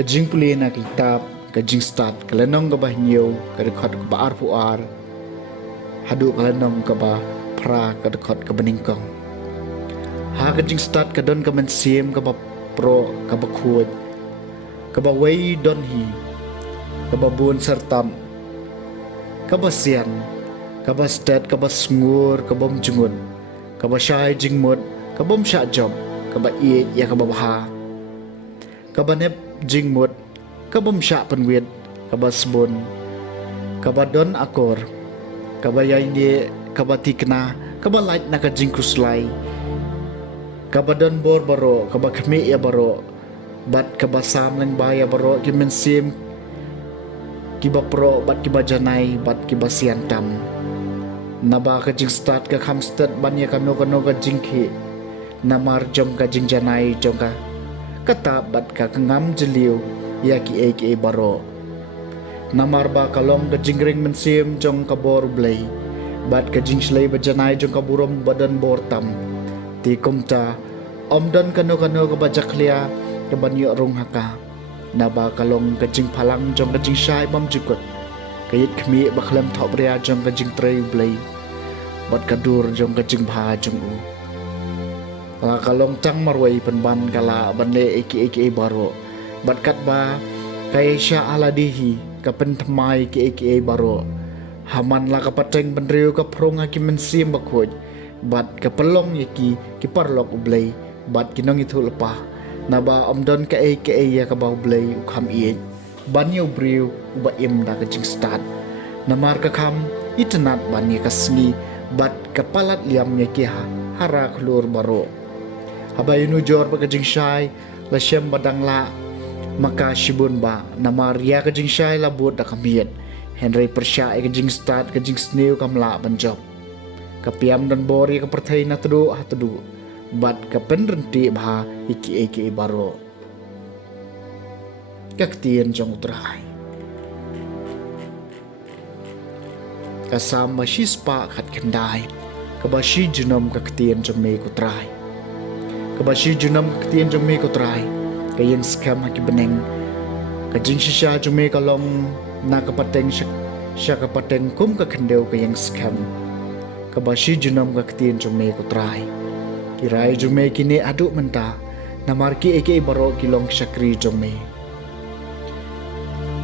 Kajing puli na kitab, kajing start, kalanong ka ba hinyaw, kadakot ka ba arpuar, hadu kalanong ka ba pra kadakot ka ba ningkong. Ha kajing start ka don ka man siyem ka ba pro ka ba kuwad, ka ba way don hi, ka ba buon sartam, ka ba siyan, ka ba stat, ka ba sungur, ka ba mjungun, ka ba syay jingmud, ka ba msya job, ka ba iit ya ka ba baha, ka ba nep jingmud, kabam sya panwid, kabasbon, kabadon akor, kabayay ni kabatikna, kabalait na kajing kuslay, kabadon bor baro, kabakmi ya baro, bat kabasam lang baya baro, kimensim, kibapro, bat kibajanay, bat kibasiantam. Naba kajing start ka kamstad banya kano kajing ki, namar jom kajing janay jom ka, kata bat ka kangam jeliu ya ki eke baro namar ba kalong ka jingring mensim jong kabor blay bat ka jingslay bajanay jong kaburom badan bortam ti kumta omdan kano ka bajaklia ka banyo rong haka na ba kalong ka jing palang jong ka jing syay bam jukot kayit kami baklam thobria jong ka jing tray blay bat kadur jong ka jing bha jong u kalong tang marway penban kala banle eki baro bat kat ba kay sya aladihi kapen thamai eki baro haman la kapateng benriu ka prong ki mensim bakoj bat kapelong yaki ki parlok ublay bat kinong itu lepah naba omdon ka eki ya ka ba ublay ukham iej banyo briu uba im da ka jing start namar ka kham itnat bani kasni bat kapalat liam yaki hara klur baro habay nujor pagkajing syay la siyem badang la maka shibun ba na Maria kajing syay labot da kamiyat Henry persya kajing start kajing snew kamla banjob kapiam dan bori kapertay na tudu hatudu bat kapenrenti bah iki baro kaktian jong utray kasama shispa kat kendai kabashi junom kaktian jong may kutray kabashi junam kaktian jome ko try kayang skam haki beneng kajing sisya jome kalong na kapateng siya kapateng kum kakendeu kayang skam kabashi junam kaktian jome ko try kirai jome kini aduk menta namarki eke baro kilong syakri jome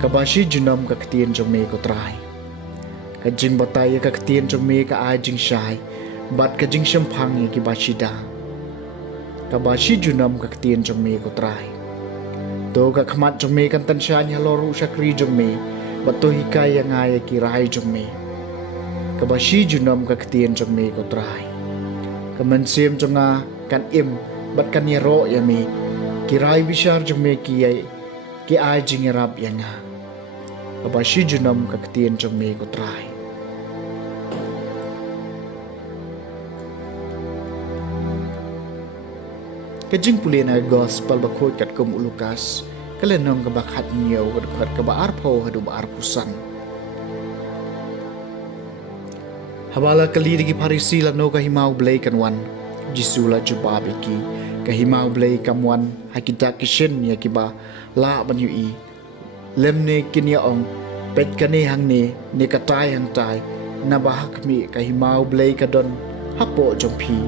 kabashi junam kaktian jome ko try kajing bataya kaktian jome ka ajing syai bat kajing syampang ki bashida kabashi junam kaktian jome ko try to ka khamat jome kan tan sya nya loru syakri jome bato hikaya ngaya ki rai jome kabashi junam kaktian jome ko try kamansim jonga kan im bat kan yero yami ki rai bishar jome ki ai jing rap yanga kabashi junam kaktian jome ko try kajing puli na gospel bakot kat kum ulukas kalenong kabakat niyo kat kaba arpo hadu ba arpusan habala kali digi parisi lano kahimau blay kanwan jisula jubabiki kahimau blay kamwan hakita kishin ya kiba la banyui lemne kinyaong pet kani hangne ne katay hantay nabahak mi kahimau blay kadon hapo jompi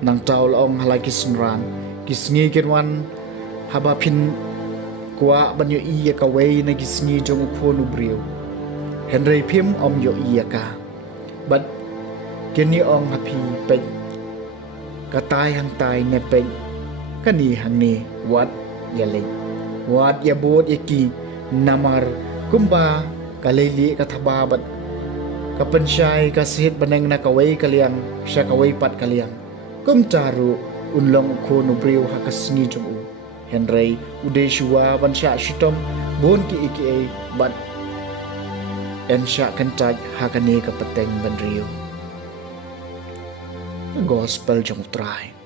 nang taul ong halai kisnran kisngi kinwan haba pin kwa banyo iya ka way na kisngi jong ukonu briu Henry pim om yo iya ka but kini ong happy pet katay hang tay nepeng kani hang ni wat yalay wat yabot iki namar kumba kalili katababat kapensyay kasit baneng na kaway kaliang siya kaway pat kaliang kumtaru unlong ko nubriw hakas ngijong u Henry uday siwa ban siya shitom bon ki iki ay bat en siya kantag hakani kapateng banriyo Gospel jong try